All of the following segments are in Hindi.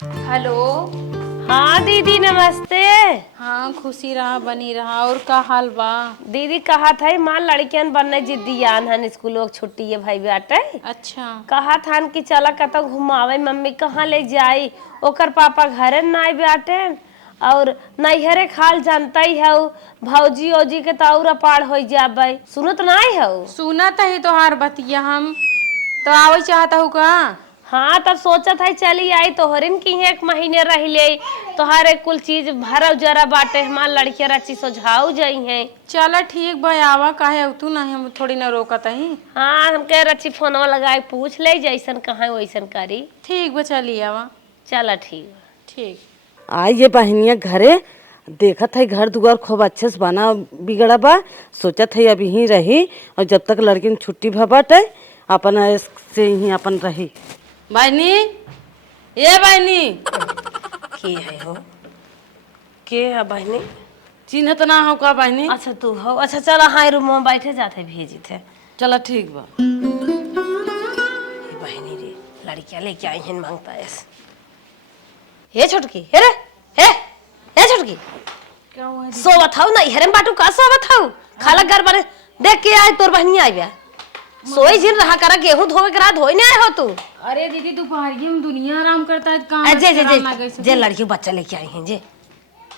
हेलो। हाँ दीदी नमस्ते। हाँ खुशी रहा बनी रहा। और का हाल बा? दीदी कहा था माँ लड़कियन बनने जिद्दियान हन स्कूल छुट्टी है भाई बाटे। अच्छा। कहा था कि चला कतो घुमावे मम्मी कहाँ ले जाई। ओकर पापा घरे ना बाटे और नैहरे खाल जानता ही है भौजी औजी के तो और पार हो जाबे सुनत ना है। सुना तो है तोहार बतिया। हम तो आवे चाहता हूँ का। हाँ तब सोचत है चली आई तोहरिन की एक महीने रह ले तोहारे कुल चीज भरव जरा बाटे हमार लड़किया रची सोझाऊ जाई है। चला ठीक बा आवा काहे तू ना हम थोड़ी ना रोकत ही। हाँ हम कह रची फोनवा लगाए पूछ ले जैसन कहाँ वैसन करी। ठीक बा चली आवा। चला ठीक। ठीक। आइए बहनिया घरे देखत है घर दुआर खूब अच्छे से बना बिगड़ा बा। सोचत है अभी ही रही और जब तक लड़की छुट्टी भ बाटे अपन से ही अपन रही। बहनी ये बहनी के है हो के है बहनी चिन्हत ना हो का बहनी? अच्छा तू हो अच्छा चला हाँ रूम में बैठे जाते भेजी थे। चला ठीक बा। बहनी रे लड़कियां लेके आई हैं मांगता है। हे छोटकी हे रे हे छोटकी क्या हुआ? सोवत हूँ नहीं हेरम बाटू का सोवत हूँ खाला घर पर देख के आए तोर बहनी आई बा सोई जिन रहा करा गेहूं धोवे करा धोई नहीं आए हो तू। अरे दीदी दोपहरिये में दुनिया आराम करता है जे कहाँ जे जे जे लड़की बच्चा लेके आई हैं जे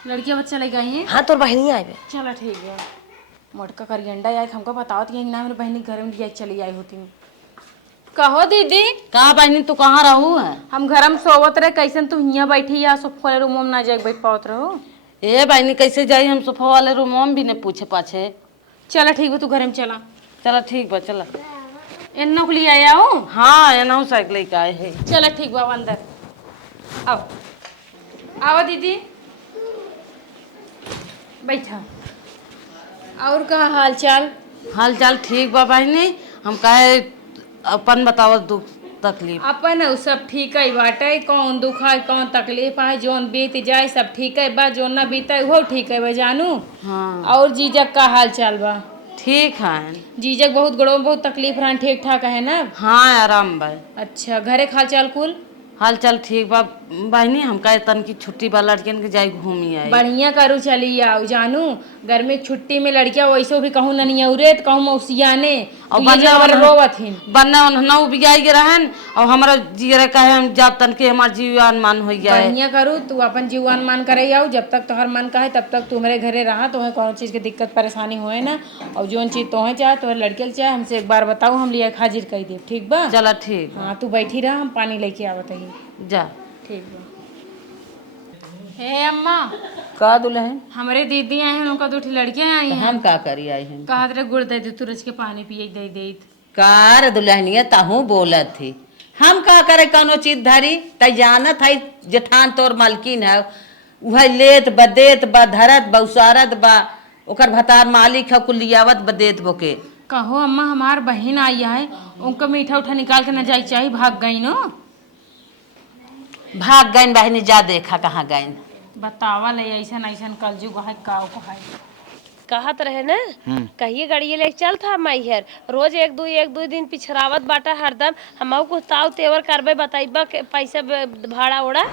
लड़कियां बच्चा लेके आई हैं। हाँ तोर बहनी आई बा। चला ठीक है। मोटका करियंडा यार हमको बताओ कि ना मेरे बहनी घर में लिया चली आई होती। कहो दीदी। कहा बहनी तू कहाँ रहू है? हम घर में सोवत रहे कैसन तू हियां बैठी या सोफा रूम में ना जाके बैठ पावत रहो। ए बहनी कैसे जाई हम सोफा वाले रूम में भी नहीं पूछे पाछे। चला ठीक है तू घर में चला। चला ठीक बा चला। एन्नो के लिए आया हो। हाँ एनहू साइकिल लेके आए है। चला ठीक बा अंदर आओ। आओ दीदी बैठा। और का हाल चाल? हाल चाल ठीक बा बहनी। हम कहे अपन बताओ दुख तकलीफ। अपन उ सब ठीक है बाटे। कौन दुख है कौन तकलीफ है जोन बीत जाए सब ठीक है बा जोन ना बीते वो ठीक है बा जानू। हाँ और जीजक का हाल चाल बा? ठीक है। जीजक बहुत गड़ो बहुत तकलीफ रहा ठीक ठाक है ना? हाँ आराम बा। अच्छा घरे हाल चाल कुल हाल चाल ठीक बा बहनी। हम कहे तन की छुट्टी बा लड़कियन के जाए घूमी आई। बढ़िया करू चली आओ जानू। गर्मी की छुट्टी में लड़कियां वैसे भी कहूँ ननियौरे तो कहूँ मौसियाने और रोवत हिन बनने नौ बिगाई के रहन और हमारा जीरे कहे हम जब तन के हमार जीवन मान हो जाए। बढ़िया करू तू अपन जीवन मान करे आओ जब तक तोहर मन का है तब तक तुम्हारे घरे रहा तुम्हें कौन चीज की दिक्कत परेशानी होए ना। और जोन चीज तोहे चाहे तोहर लड़के चाहे हमसे एक बार बताओ हम लिया हाजिर कर दे ठीक बा। चला ठीक। हाँ तू बैठी रहा हम पानी लेके आवत है। जा ठीक बा। हे अम्मा का दुल्हन हमारे दीदी आए हैं उनका दो लड़कियां आई हैं। हम का करी आई हैं? कहा तेरे गुड़ दे दे तू रच के पानी पिए दे दे। कार दुल्हनिया ताहू बोलत थी हम का करे कौनो चीज धरी त जानत है जेठान तोर मालकिन है वह लेत बदेत बा धरत बा उसारत बा ओकर भतार मालिक है कुल लियावत बदेत बोके। कहो अम्मा हमार बहन आई है उनका मीठा उठा निकाल के न जाई चाहिए भाग गई नो। भाग गईन बहनी जा देखा कहाँ गईन। बतावा ले ऐसा ऐसा कलजुग है काव को है। कहत रहे ना कहिए गाड़िए लेके चल था मैहर रोज एक दो दिन पिछड़ावत बाटा हरदम हम कुछ ताव तेवर करबे बताइबा के पैसा भाड़ा ओड़ा।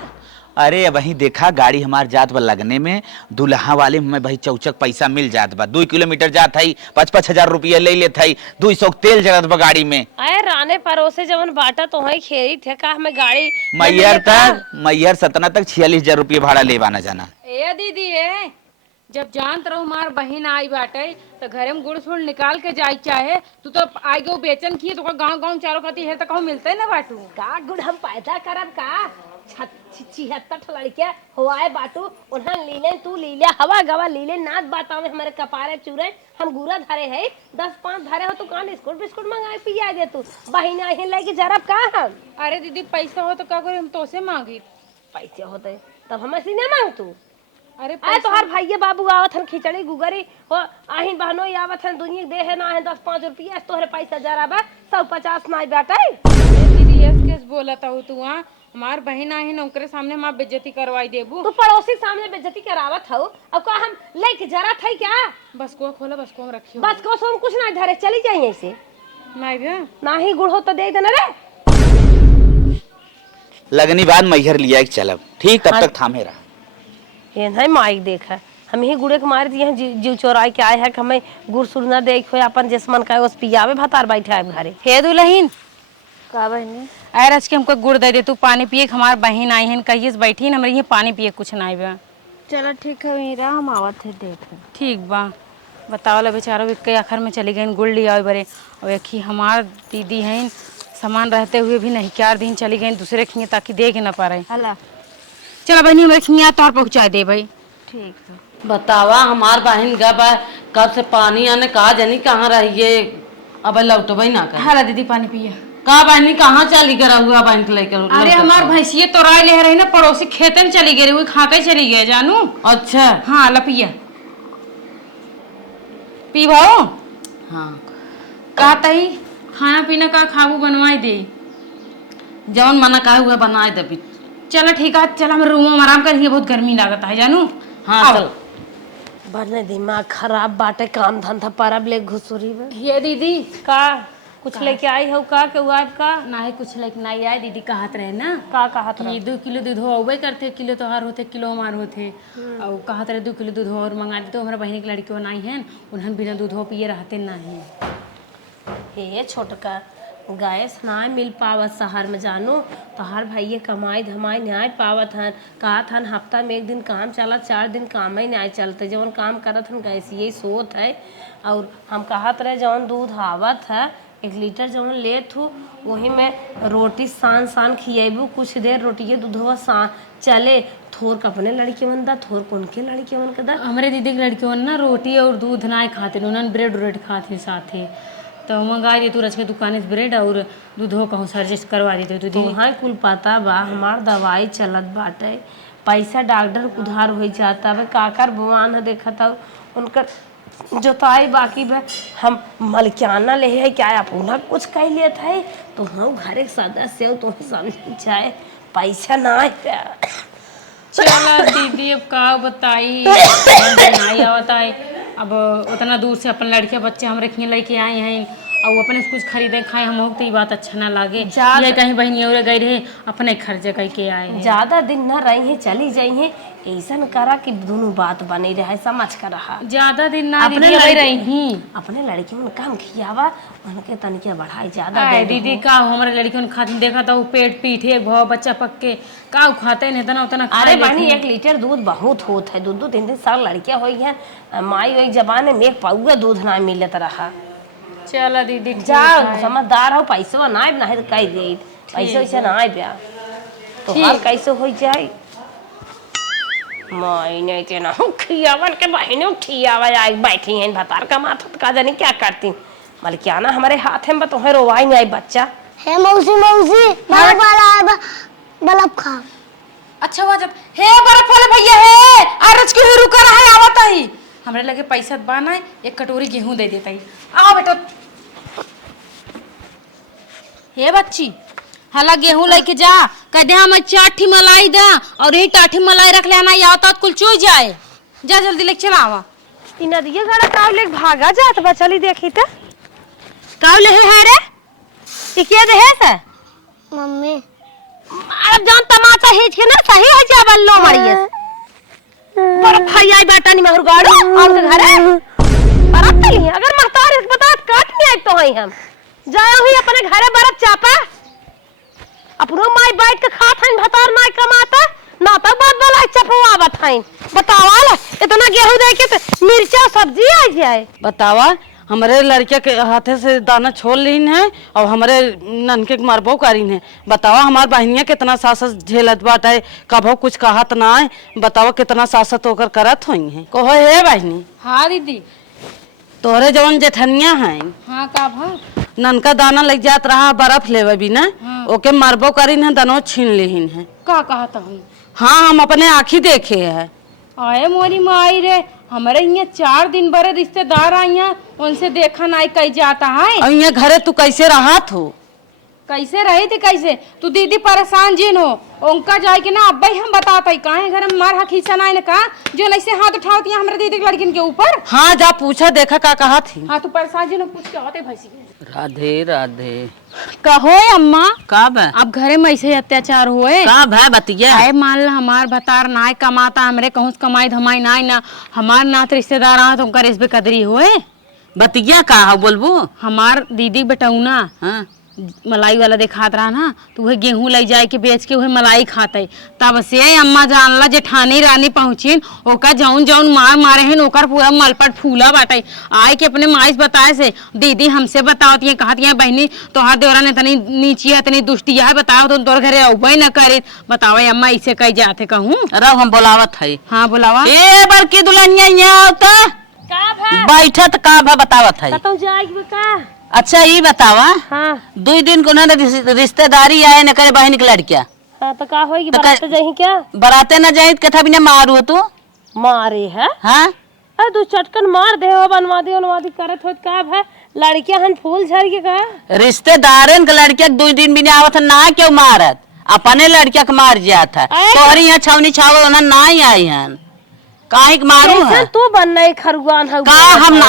अरे वही देखा गाड़ी हमार जात बा लगने में दुल्हा वाले में भाई चौचक पैसा मिल जात बा 2 किलोमीटर जात है 5-5 हजार रुपया ले लेत है 200 तेल जरत बा गाड़ी में। अरे राने परोसे जवन बाटा तो वही खेरी थे का हमें गाड़ी मैहर सतना तक 46,000 रुपया भाड़ा ले बाना जाना। ए दीदी ए जब जानत रहो हमार बहन आई बाटे तो घरे में गुड़ सुड़ निकाल के जाई चाहे तू तो आई गो बेचन की तो गांव गांव चारों खाती है तो कहूँ मिलते ना बाटू का गुड़ हम पैदा करब का 76 लड़कियां हुआए बाटू उन्हें लीले तू लीले हवा गवा लीले नाच बाता में हमारे कपारे चूरे हम गुरा धरे है 10-5 धरे हो तो कान बिस्कुट बिस्कुट मंगाए पिया दे तू बहिन आई लेके जरब का हम। अरे दीदी पैसा हो तो क्या करे हम तो से मांगी पैसे होते तब हम ऐसे नहीं मांग तू। अरे आए तोहार भाइये बाबू आवत हन खिचड़ी गुगरी हो आहिन बहनो आवत हन दुनिया दे है ना है 10-5 रुपया तोहरे पैसा जरा बा 150 ना बाटे। दीदी यस केस बोलता हो तू हाँ हमार बहन आई है ओकरे सामने हम बेइज्जती करवाई देबू। तू पड़ोसी सामने बेइज्जती करावत हो अब का हम लेके जरा थे क्या? बस को खोला बस को रखियो बस को हम कुछ ना धरे चली जाइए ऐसे नहीं भैया ना ही गुड़ हो तो दे देना रे। लगनी बाद मैहर लिया के चलब, ठीक? तब तक थामे रहा। ये नहीं माइक देखा हम ही गुड़े के मार दिए हैं जीव चोराई के आए हैं कि हमें गुड़ सुरना देख हो अपन जिसमन का उस पियावे भतार बैठे आए घरे। हे दुल्हन का बहनी अरे आज के हमको गुड़ दे दे, तू पानी पिए। हमार बहन आई है कहिए से बैठी हमारे यहाँ पानी पिए कुछ ना बा। चलो ठीक है मीरा हम आवत है देख। ठीक बा। बताओ ला बेचारो के आखिर में चली गई गुड़ लिया बरे। और एक ही हमार दीदी हैं सामान रहते हुए भी नहीं 4 दिन चली गई दूसरे खिए ताकि देख ना पा रहे। हला चलो बहनी हमारे खिया तोर पहुँचा दे भाई। ठीक है। बतावा हमार बहन कब से पानी आने कहा जानी कहाँ रहिए, अब लौटबे ना कर। हाला दीदी पानी पिए। का बहनी कहाँ चली गया हुआ बहन के लेकर? अरे हमार भैंसिए तो राय ले रही ना, पड़ोसी खेते में चली गई, खा के चली गए जानू। अच्छा हाँ लपिया पी भाओ। हाँ का तई खाना पीना का खाबू बनवाई दे, जवन मना कहा हुआ बनाए दे। चलो ठीक है, चल हम रूम में आराम करेंगे, बहुत गर्मी लागत है जानू। हाँ चल। बने दिमाग खराब बाटे, काम धंधा परब ले घुसुरी में। ये दीदी का कुछ लेके आई हो का के हुआ का ना ही कुछ लेके नहीं आए। दीदी कहत रहे ना का कहत कि 2 किलो दूध होबे करते, किलो तोहार होते किलो हमार होते। और कहत रहे 2 किलो दूध और मंगा दी। तो हमारे बहन की लड़की नहीं है, उन्हन बिना दूध हो पिए रहते नहीं। हे छोटका गैस ना मिल पावत शहर में जानू, तोहार भैया कमाई धमाई न्याय पावत हन। कहत हन हफ्ता में 1 दिन काम चला, 4 दिन काम ही न्याय चलते। जवन काम करत हन गैस यही सोत है। और हम कहत रहे जवन दूध आवत है 1 लीटर जवन लेत हूँ वही में रोटी सान खिएबू, कुछ देर रोटिए दूधवा सान चले। थोर अपने लड़के मन दा, थोर कौन के लड़के मन के दा। हमारे दीदी की लड़की ना रोटी और दूध ना खाते, उन्होंने ब्रेड खाते साथे। तो मंगा दे तू रच के दुकान से ब्रेड और दूध हो कहूँ सर्जिस्ट करवा देते तू। तुम्हारे कुल पता बा हमार दवाई चलत बाटे, पैसा डॉक्टर उधार हो जाता है। काकर बुआन है देखा था उनकर जोताई बाकी बा, हम मलकियाना ले है क्या अपना कुछ कह लेते है। तो हम घर एक सदस्य हो तो समझ जाए पैसा ना है। चला दीदी अब का बताई, नहीं आवता है। अब उतना दूर से अपन लड़के बच्चे हम रखिए लेके आए हैं और वो अपने से कुछ खरीदे खाए हम तो ये बात अच्छा ना लागे। ये कहीं बहनी और गई रहे अपने खर्चे करके आए। ज्यादा दिन न रही है चली जाई है, ऐसा करा कि दोनों बात बनी रहे समझ कर रहा। ज्यादा दिन ना अपने दीदी लड़की- रही अपने लड़की में काम खियावा उनके तनिके बढ़ाई ज्यादा आए दे दीदी का हमारे लड़कियों खाते देखा था वो पेट पीठे एक भाव बच्चा पक्के का खाते नहीं इतना उतना। अरे बहनी 1 लीटर दूध बहुत होत है, 2-3 साल लड़कियां हुई है माई वही जमाने में 1 पाउआ दूध ना मिलत रहा। चला दीदी जाओ समझदार हो, पैसो ना है तो कह दे पैसे वैसे ना आए ब्याह तो हर कैसे हो जाए। माई नहीं ते ना खियावन के बहने उठियावा आई बैठी हैं भतार का माथा का जानी क्या करती मलकियाना हमारे हाथ में तो है रोवाई नहीं आई बच्चा। हे मौसी बर्फ वाला है बल्ब खा। अच्छा हुआ जब हे बर्फ वाले भैया है आरज के रुका रहा है आवत ही हमरे लगे पैसा बाना है 1 कटोरी गेहूं दे देता ही। आओ बेटा हे बच्ची हला गेहूं लेके जा कह दे हम 4 ठी मलाई दा और यही 4 ठी मलाई रख लेना या तो कुल चुई जाए। जा जल्दी लेके चला आवा। इ नदिया गड़ा काव ले भागा जात बा चली देखी त काव ले है रे इ के दे है से मम्मी अब जान तमाचा हिच के ना सही है जा बल्लो मरिए पर भैया बेटा नहीं महर गाड़ो और के घरे बरत नहीं अगर महतार इस बता काट नहीं आई तो है हम जाए हुई अपने घरे बरत चापा अपनो माई बैठ के खात हन भतार माई कमाता ना तो बात वाला चपवा बताई बतावा इतना गेहूं दे के तो मिर्चा सब्जी आ जाए। बतावा हमारे लड़के के हाथे से दाना छोड़ लीन है और हमारे ननके मरबो करीन है। बतावा हमार बहनिया कितना सासत झेलत बाटे, कभो कुछ कहत ना है। बतावा कितना सासत होकर करत होई है। कहो हे बहनी हाँ दीदी तोहरे जवन जेठनिया है हाँ का भा ननका दाना लग जात रहा बर्फ लेवे भी ना ओके मरबो करीन है दनो छीन लेहिन है। का कहता हूँ हाँ हम अपने आँखी देखे है। आए मोरी माई रे हमारे यहाँ 4 दिन बड़े रिश्तेदार आई हैं उनसे देखा नहीं कही जाता है। और यहाँ घरे तू कैसे रहा थो कैसे रही थी कैसे तू दीदी परेशान जिन हो उनका जाए के ना अब्बा ही हम बताते काहे घर में मार हकीसा ना ने का जो ऐसे हाथ उठावती है हमारे दीदी की लड़किन के ऊपर। हाँ जा पूछा देखा का कहा थी। हाँ तू परेशान जिन हो पूछ के आते भैंसी राधे राधे। कहो अम्मा कब है अब घरे में ऐसे अत्याचार हुए कब है बतिया है मान ला हमार भतार नाय कमाता हमरे कहूँ कमाई धमाई नाय ना हमार नात रिश्तेदार आ तो उनका रेस पे कदरी हुए बतिया का हो बोलबो। हमार दीदी बेटौना हाँ मलाई वाला दिखात रहा ना तो वह गेहूं ले जाए के बेच के वह मलाई खाते तब से अम्मा जानला जेठानी रानी पहुंचिन ओका जौन जौन मार मारे हैं ओकर पूरा मलपट फूला बाटे आए के अपने माइस बताए से दीदी हमसे बतावती है कहती है बहनी तोहार देवरा ने इतनी नीची है इतनी दुष्टी है बताओ तो तोर घरे अबे न करे बताओ अम्मा इसे कह जाते कहूँ रहो हम बोलावत है। हाँ बुलावा ए बड़की दुल्हनिया यहाँ आवता बैठत का भा बतावत है। कतौ जाएगी का। अच्छा ये बतावा हाँ 2 दिन को ना रिश्तेदारी आए न करे बहन की लड़किया हाँ तो का होगी तो बराते जाही क्या। बराते न जाए कथा भी न मारू तू। मारे है हाँ अरे तू चटकन मार दे हो बनवादी करत हो का है लड़किया हन फूल झड़ के का। रिश्तेदारन के लड़किया 2 दिन भी नहीं आवत ना क्यों मारत अपने लड़किया के मार जाता है तोहरी यहाँ छावनी छावल ना ही आई हन काहे मारू है तू बनना खरगुआन हो का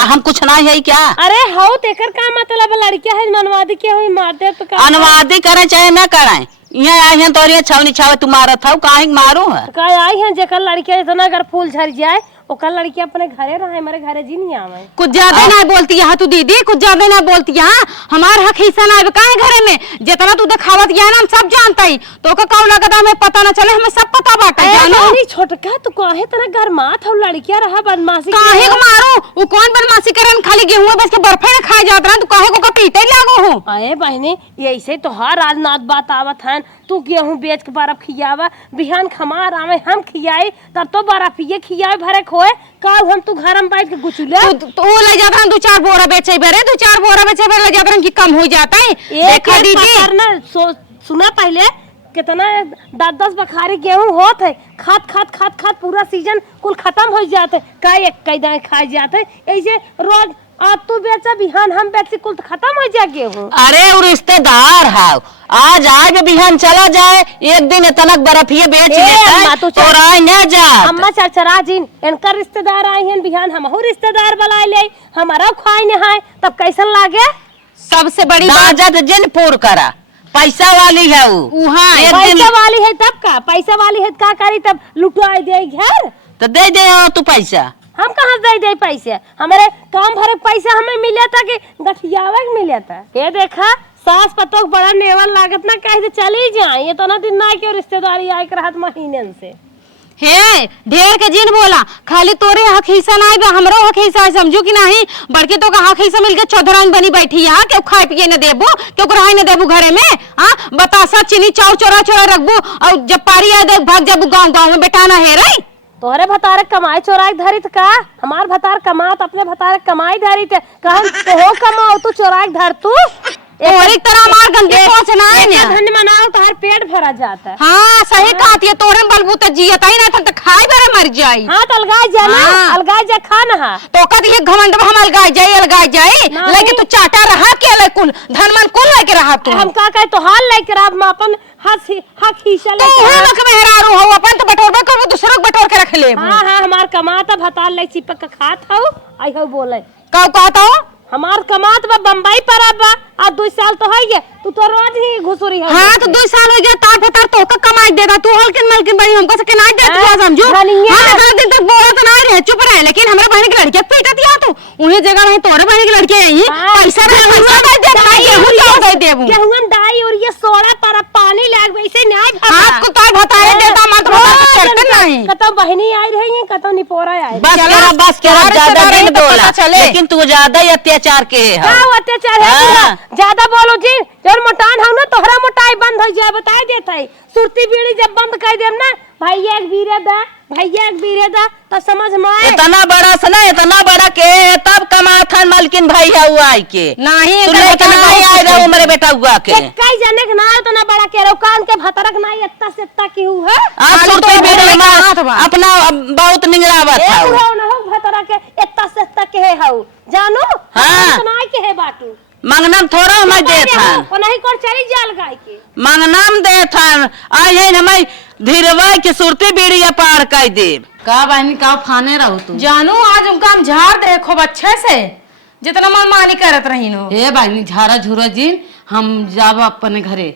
हम कुछ ना है क्या। अरे हो तेकर का मतलब लड़किया है मनवादी के हो मार दे तो का अनुवादी करे चाहे न करे यहाँ आई है तोहरी छावनी छावे तू मारत हो काहे मारू है का आई है जेकर लड़किया इतना अगर फूल झड़ जाए ओकर लड़की अपने घरे रहे हमारे घरे जी नहीं आवे। कुछ ज्यादा ना बोलती है तू दीदी कुछ ज्यादा ना बोलती है हमार हक हिस्सा ना काहे घरे में जितना तू दिखावत है ना हम सब जानता ही तो का कौन लगता हमें पता ना चले हमें सब पता बाटे जानो छोटका तू काहे तरह घर मात हो लड़किया रहा बदमाशी काहे को मारो वो कौन बदमाशी करन खाली गेहूं बस के बर्फे ना खाए जात रहा तू काहे को पीते लागो हो। अरे बहनी ये ऐसे तो हर राजनाथ बात आवत है तू गेहूं बेच के बर्फ खियावा बिहान खमार आवे हम खियाई तब तो बर्फ ये खियाए भरे खोए का हम तू घर में बैठ के गुचुले तो ले जात रहा 2-4 बोरा बेचे बेरे 2-4 बोरा बेचे बेरे ले जात रहा कि कम हो जाता है देखा दीदी ना सुना पहले कितना 10-10 बखारी गेहूं होत है खात पूरा सीजन कुल खत्म हो जाते का एक कई दाए खा जाते ऐसे रोज आज तू बेचा बिहान हम बेची कुल खत्म हो जाए गेहूं। अरे वो रिश्तेदार है आज बिहान चला जाए एक दिन इतना बर्फिए बेच लेता अम्मा चरचरा जी इनका रिश्तेदार आए हैं बिहान हम रिश्तेदार बुला ले हमारा खाए नहाए तब कैसन लागे। सबसे बड़ी बात जिन पूर करा पैसा वाली है वो पैसा वाली है तब का पैसा वाली है का करी तब लुटवा दे घर तो दे दे तू पैसा हम कहाँ दे पैसे हमारे काम भरे पैसा हमें मिले था कि गठियावा मिले था। ये देखा सास पतो बड़ा नेवल लागत ना कहे चली जाए ये तो ना दिन ना क्यों रिश्तेदारी आए रहत महीने से हे ढेर के जिन बोला खाली तोरे हक हिस्सा ना है हमरो हक हिस्सा है समझू कि नहीं बड़के तो का हक हिस्सा मिलके चौधरान बनी बैठी है क्यों खाए पिए न देबो क्यों रहे न देबो घरे में हां बतासा चीनी चाव चोरा चोरा रखबो और जब पारी आ दे भाग जब गांव में बेटा ना है रे तोहरे भतारे कमाई चोराई धरी का हमार भतार कमात अपने भतारे कमाई धरी थे कहन तो हो कमाओ तू चोराई धर तू और एक तरह मार गंदे पहुंच ना है ना धन्य मनाओ तो हर पेट भरा जाता है। हां सही कहती है तोरे बलबूत जियत ही ना तो खाए बेरे मर जाई। हां तो अलगाई जा ना अलगाई जा खाना हां तो कद ये घमंड हम अलगाई जाए लेके तू चाटा रहा के ले कुल धनमन कुल लेके रहा तू हम का कहे तो हाल लेके रात में अपन हक हिस्सा ले तो हम के मेहरारू हो अपन तो बटोरबे करबो दूसरे को बटोर के रख ले। हां हमार कमाता भताल ले चिपक के खात हो आई हो बोले का कहता हो हमार कमात बा बम्बई पर अब आज 2 साल तो है ये तू तो रोज ही घुसुरी है। हां तो 2 साल हो गया तार फतार तो का कमाई देदा तू हलकिन मलकिन बड़ी हमको से के ना दे तू समझो हां इतना दिन तक बोला तो ना रहे चुप रहे लेकिन हमरा बहन की लड़की पीटा दिया तू उन्हें जगह में तोरे बहन की लड़की आई पैसा दे भाई ये दे देबू गेहूं डाई और ये सोड़ा पर पानी लाग वैसे न्याय हाथ को तो भतारे देता मत चलते नहीं कतो बहनी आई रही है कतो निपोरा आई बस करा ज्यादा दिन बोला लेकिन तू ज्यादा ही अत्याचार के है का अत्याचार है ज्यादा बोलो जी जब मोटान हो ना तोहरा मोटाई बंद हो जाए बता देता है सुरती बीड़ी जब बंद कर देम ना भैया एक बीरे दा तब समझ में आए इतना बड़ा सना इतना बड़ा के तब कमाथा मालकिन भाई है हुआ आई के नहीं तू लेके नहीं आए रहो मेरे बेटा हुआ के कई जने के ना तो ना बड़ा के कान के भतरक ना इतना से इतना की हुआ आज सुरती बीड़ी में अपना बहुत निगरावत है ना हो भतरक के इतना से इतना के है जानो हां सुनाई के है बाटू मंगनम थोड़ा हमें देत हन, नहीं कर चली जाल गाय के मंगनम देत हन। आई है हमें धीरवा के सुरते बेड़िया पार कर देब। का बहनी का फाने रहो तू? जानू आज उनका हम झाड़ दे खूब अच्छे से, जितना मन मानी करत रही नो। ए बहनी झारा झूरा जी हम जाब अपने घरे।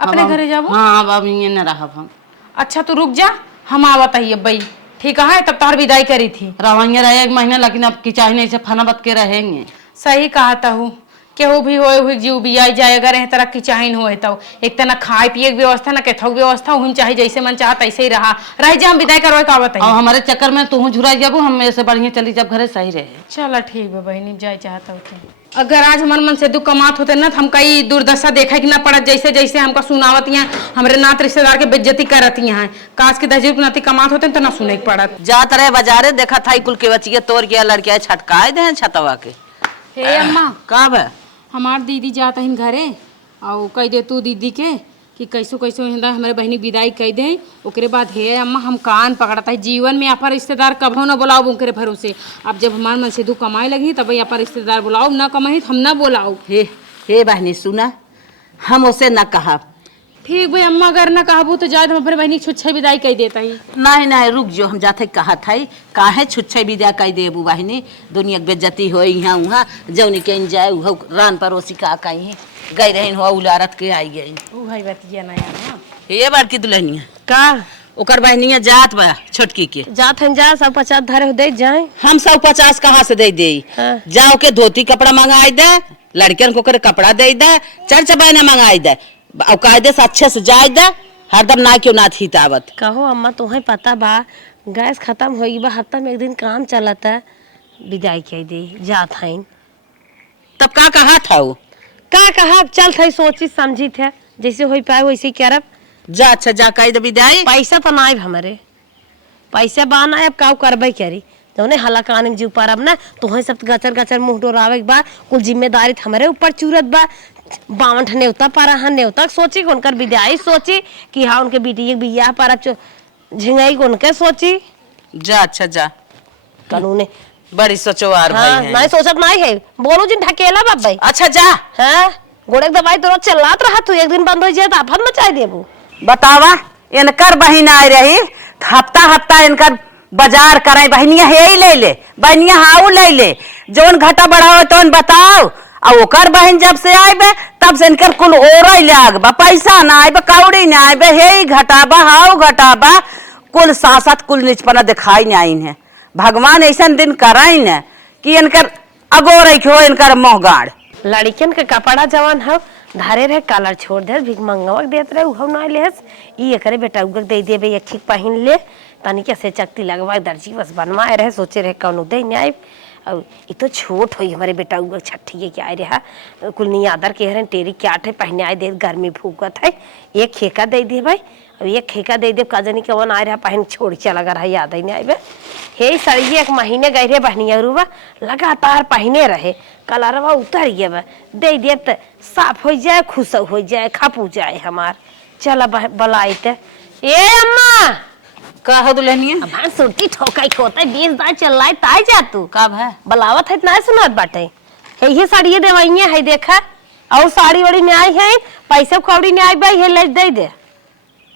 अपने घरे जाबो? हाँ अब ये न रहब हम। अच्छा तू रुक जा, हम आवत है अब्बई। ठीक है, तब तार विदाई करी थी। रवेंगे रहे 1 महीना, लेकिन अब की चाहिए नहीं से फना बत के रहेंगे। सही कहा तहु, केहू भी होए हुई जीव भी आई जाए, अगर एह तरह की चाहिन होए तो एक तना खाए पिए की व्यवस्था ना केथौ व्यवस्था हम चाहे जैसे मन चाह तैसे ही रह जा। हम विदाई करवाए का बताइए। और हमारे चक्कर में तू झुरा जाबू, हम ऐसे बढ़िया चली जब घरे सही रहे। चलो ठीक है बहनी, जाए चाहता हूँ तो। अगर आज हमारे मन से दुख कमात होते ना तो हम कई दुर्दशा देखा कि ना पड़त, जैसे जैसे हमका सुनावत यहाँ हमारे नात रिश्तेदार के बेइज्जती करत यहाँ। काश के दहजीर को नाती कमात होते तो ना सुने के पड़त। जात रहे बाजारे देखा था कुल के बचिए तोड़ गया लड़किया छटकाए दे छतवा के। हे अम्मा, का बा? हमार दीदी जाता है घरे और कह दे तू दीदी के कि कैसो कैसो हिंदा हमारे बहनी विदाई कह दे। ओकरे बाद हे अम्मा हम कान पकड़ता है, जीवन में यहाँ पर रिश्तेदार कभो ना बुलाओ उनके भरोसे। अब जब हमारे मन से दू कमाए लगी तब यहाँ पर रिश्तेदार बुलाओ, ना कमाई हम ना बुलाओ। हे बहनी सुना, हम उसे न कहा। ठीक भाई अम्मा, अगर ना कहबू तो जाए हम अपने बहनी छुच्छे विदाई कह देता ही। नहीं नहीं रुक जो, हम जाते कहा था काहे छुच्छे विदा कह देबू बहनी। दुनिया के बेइज्जती हो यहाँ वहाँ जौनी के जाए उह रान पड़ोसी का कहीं गई रही हुआ उलारत के आई गई। ओ भाई बतिया नया ना ये बार की दुल्हनिया का ओकर बहनिया जात बा छोटकी के। जात हम जा 150 धरे दे जाए। हम 150 कहाँ से दे दे? हाँ। जाओ के धोती कपड़ा मंगाई दे, लड़कियन को करे कपड़ा दे दे, चर्च बहना मंगाई दे, और कायदे से अच्छे से जाए दे, हरदम ना क्यों ना थी तावत। कहो अम्मा तुम्हें पता बा गैस खत्म होई बा, हफ्ता में 1 दिन काम चलता, विदाई कह दे जात हईन। तब का कहा था वो? का कहा चल थे सोची समझी थे, जैसे हो पाए वैसे करब। जा अच्छा जा कह दे विदाई। पैसा तो नाइब हमारे, पैसा बाना अब का करबे करी जौने हला कान जीव पर अब ना तुम्हें सब गचर गचर मुंह डोरावे के बा, कुल जिम्मेदारी हमारे ऊपर चूरत बा। 52 नेवता पारा हाँ नेवता सोची उनकर विदाई सोची कि हाँ उनके बेटी बियाह पारा झिंगाई उनके सोची। जा अच्छा जा, कानून बड़ी सोचवार हाँ, भाई है। नहीं सोचत नहीं है, बोलो जी ढकेला बाप भाई। अच्छा जा। हाँ गोड़े दवाई तो चलात रहा तू, 1 दिन बंद हो जाए तो आफत मचाई देबू। बतावा इनकर बहन आई रही, हफ्ता हफ्ता इनकर बाजार कराई बहनिया हे ले ले, बहनिया हाउ ले ले, जोन घटा बढ़ाओ तो बताओ। और ओकर बहन जब से आए तब से इनकर कुल ओरई लाग बा, पैसा ना आए कौड़ी ना आए, हे घटाबा हाउ घटाबा, कुल सासत कुल निचपना दिखाई नहीं आई है। भगवान ऐसा दिन कराई न कि इनकर अगो रखो इनकर मोहगाड़। लड़कियन के कपड़ा जवान हो धारे रहे कलर छोड़ दे, भीख मंगवा देत रहे उहो ना लेस ई एकरे बेटा उगक दे दे बे, एक पहन ले तनी के से चकती लगवा दर्जी बस बनवाए रहे, सोचे रहे कौनो दे न्याय। और ये तो छोट हुई हमारे बेटा उगक छठी के क्या रहा, कुल नहीं आदर के हरन टेरी क्या ठे पहने आए दे, गर्मी फूकत है। एक खेका दे दे भाई, अब एक खेका दे दे कजनी के वन आ रहा पहन छोड़ चला रहा, याद ही नहीं आए। हे सड़ी 1 महीने गए रहे बहनिया रुआ लगातार पहने रहे, कलरवा उतर गया बा, दे दे तो साफ हो जाए, खुश हो जाए, खपू जाए हमार। चला बलाई ते ए अम्मा का हो दुल्हनिया? अब सुरती ठोकाई खोता 20 दाई चल लाई ताई जा तू कब है? बलावत है ना सुनत बाटे। हे ये साड़ी देवाइए है देखा, और साड़ी वाड़ी में आई है, पैसे कौड़ी ने आई भाई हे ले दे दे।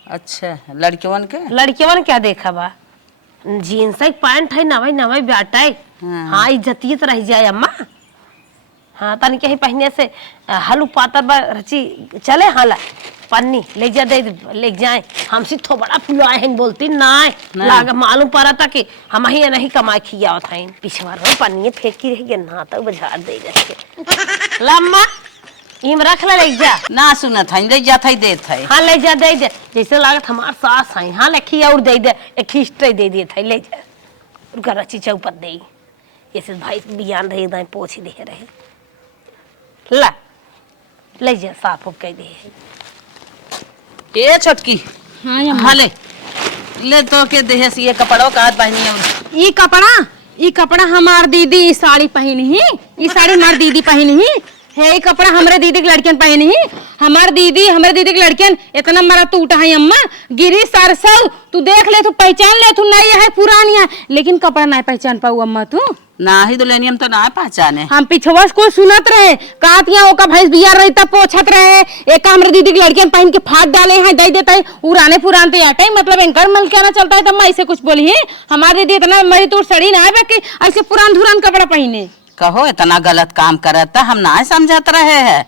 अच्छा लड़कियों के लड़कियों क्या देखा बा, जीन्स पैंट है नवाई नवाई बाटा है। हाँ इज्जतियत रह जाए अम्मा। हाँ तनी के पहने से हलू पातर बा रची चले हाला पन्नी ले जा दे ले जाए, हमसे तो बड़ा फुलाए हैं बोलती ना लाग मालूम पड़ा था कि हम ही नहीं कमाई खिया था पिछवार में पन्नी फेंकी रही ना तक बाजार दे जाके लम्मा इम रख ले जा ना सुना था ले जा था दे था। हाँ ले जा दे दे, जैसे लागत हमार सास है। हाँ लखी और दे दे, एक खिस्टे दे दिए थे ले जा उनका रची चौपत दे, जैसे भाई बियान रहे दाएं पोछ दे रहे ला ले जा साफ हो कह दे। ये छोटकी हाँ ले तो के देह से ये कपड़ों का पहनी ई कपड़ा हमार दीदी ई साड़ी पहनी ही, ई साड़ी हमार दीदी पहनी ही है, ई कपड़ा हमरे दीदी के लड़कियन पहनी ही। हमार दीदी हमरे दीदी के लड़कियन इतना मरा तू उठा है अम्मा, गिरी सरसों तू देख ले, तू पहचान ले, तू नई है पुरानी है, लेकिन कपड़ा नहीं पहचान पाऊ अम्मा तू। ना ही दुल्हनी हम तो ना पहचाने। हम पिछवा को सुनत रहे कातिया ओका भैंस बिया रही तब पोछत रहे। एक हमरे दीदी की लड़कियन पहन के फाट डाले हैं दे देता है उड़ाने फुरानते आटे मतलब इनकर मल कहना चलता है। तब मैं ऐसे कुछ बोली है हमारे दीदी इतना मेरी तो सड़ी ना है कि ऐसे पुरान धुरान कपड़ा पहने। कहो इतना गलत काम करत हम ना समझत रहे हैं।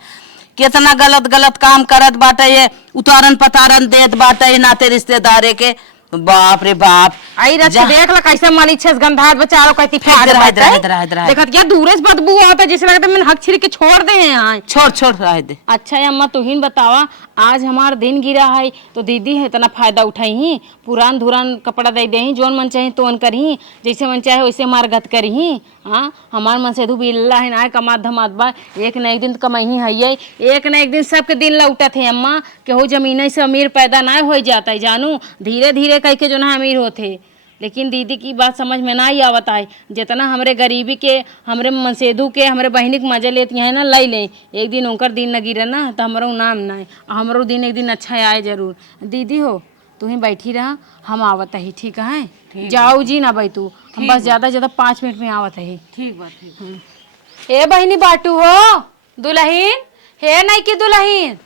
कितना गलत गलत काम करत बाटे ये उतारन पतारन देत बाटे ये नाते रिश्तेदारे के। बाप रे बाप आई रच देख ला कैसे माली छस गंधार बेचारो कहती फाड़ इधर देखत क्या दूरे से बदबू आता है जैसे लगता है मैंने हक छिड़ के छोड़ दे हैं यहाँ। छोड़ रहे दे। अच्छा है अम्मा तुहिन बतावा आज हमार दिन गिरा है तो दीदी है इतना फायदा उठाई ही पुरान धुरान कपड़ा दे दे जोन मन चाहे तोन करही जैसे मन चाहे वैसे मार गत करही। हाँ हमार मन से बिल्ला है ना कमात धमात बा एक न एक दिन कमाई है एक न एक दिन सबके दिन लौटत है अम्मा के हो जमीन से अमीर पैदा ना हो जाता है जानू धीरे धीरे कह के जो ना अमीर होते। लेकिन दीदी की बात समझ में ना ही आवत है जितना हमरे गरीबी के हमरे मसेदू के हमरे बहनी के मजा लेती हैं ना लै लें एक दिन उनकर दिन न गिरे ना तो हमारो नाम ना है हमारो दिन एक दिन अच्छा आए जरूर। दीदी हो तू ही बैठी रहा हम आवत है ठीक है जाओ जी ना भाई तू हम बस ज्यादा ज्यादा 5 मिनट में आवत है। ठीक बात ए बहनी बाटू हो दुल्हन हे नहीं की दुल्हन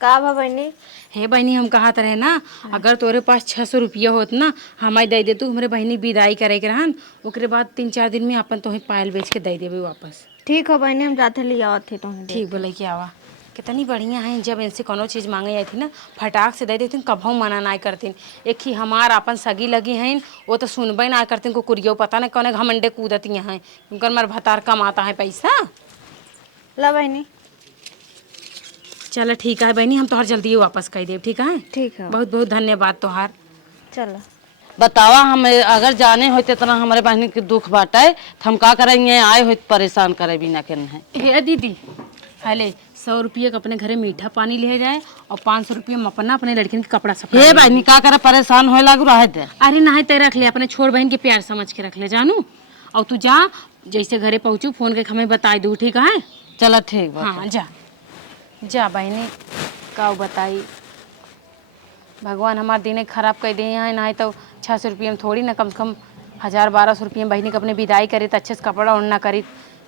का भा बहनी हे बहनी हम कहत रहे ना अगर तोरे पास 600 रुपया होत ना हमारे दे दे तू हमरे बहनी विदाई करे के रहन ओकरे बाद 3-4 दिन में अपन तोहे पायल बेच के दे देबे वापस। ठीक हो बहनी हम जाते ले आवत थे तुम्हें। ठीक बोले कि आवा कितनी बढ़िया है जब इनसे कोनो चीज़ मांगे आई थी ना फटाक से दे देती कभू मना ना करती। एक ही हमार अपन सगी लगी हैं वो तो सुनबे ना करती को कुरियो पता नहीं कौन घमंडे कूदती हैं उनकर मर भतार कमाता है पैसा। ला बहनी चलो ठीक है बहनी हम तोहर जल्दी वापस कर देव ठीक है। ठीक है बहुत बहुत धन्यवाद तोहार। चलो बतावा हम अगर जाने होते इतना हमारे बहनी के दुख बाटे तो हम का करेंगे आए हो परेशान करे बिना के नहीं। हे दीदी हले 100 रुपये का अपने घरे मीठा पानी ले जाए और 500 रुपये में अपना अपने लड़किन के कपड़ा सफा। हे बहनी का करे परेशान होए लागू रहे दे। अरे ना ते रख ले अपने छोड़ बहन के प्यार समझ के रख ले जानू और तू जा जैसे घरे पहुँचू फोन करके हमें बता दू ठीक है। चलो ठीक बा। हाँ जा जा बहनी का बताई भगवान हमारे दिन खराब कर दिए हैं ना तो 600 रुपये में थोड़ी ना कम से कम 1000-1200 रुपये में बहनी को अपने विदाई करे तो अच्छे से कपड़ा ओढ़ना करी।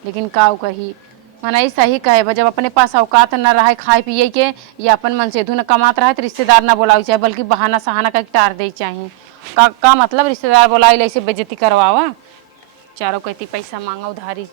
लेकिन का कही मना ही सही कहे जब अपने पास औकात न रहे खाए पिए के या अपन मन से न कमात रहे तो रिश्तेदार ना बोलावे चाहे बल्कि बहाना सहाना का टार दे चाहिए। का मतलब रिश्तेदार बोलाई ऐसे बेइज्जती करवावा चारों कहती पैसा मांगा उधारी